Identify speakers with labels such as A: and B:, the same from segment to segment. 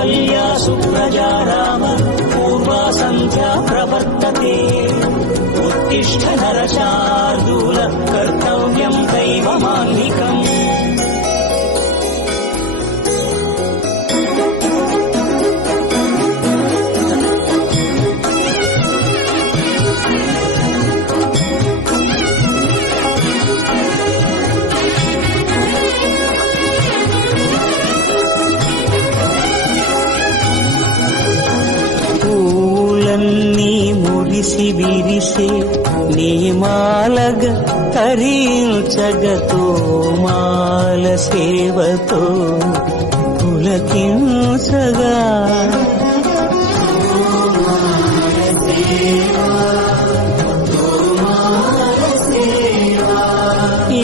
A: कौसल्या सुप्रजा राम पूर्वा सन्ध्या प्रवर्तते। उत्तिष्ठ नरशा మురిసి విరిసే నీమాలగ తరించగతో మాల సేవతో పులకించగా.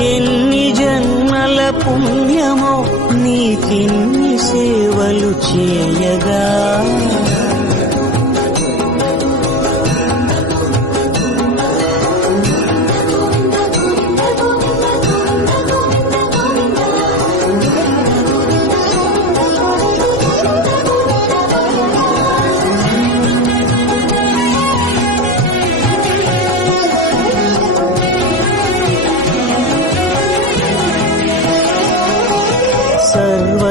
A: ఎన్ని జన్మల పుణ్యమో నీకిన్ని సేవలు చేయగా.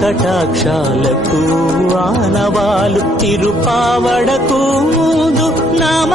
A: కటాక్షాలకు ఆనవాలు తిరుపావడకు ముందు నామ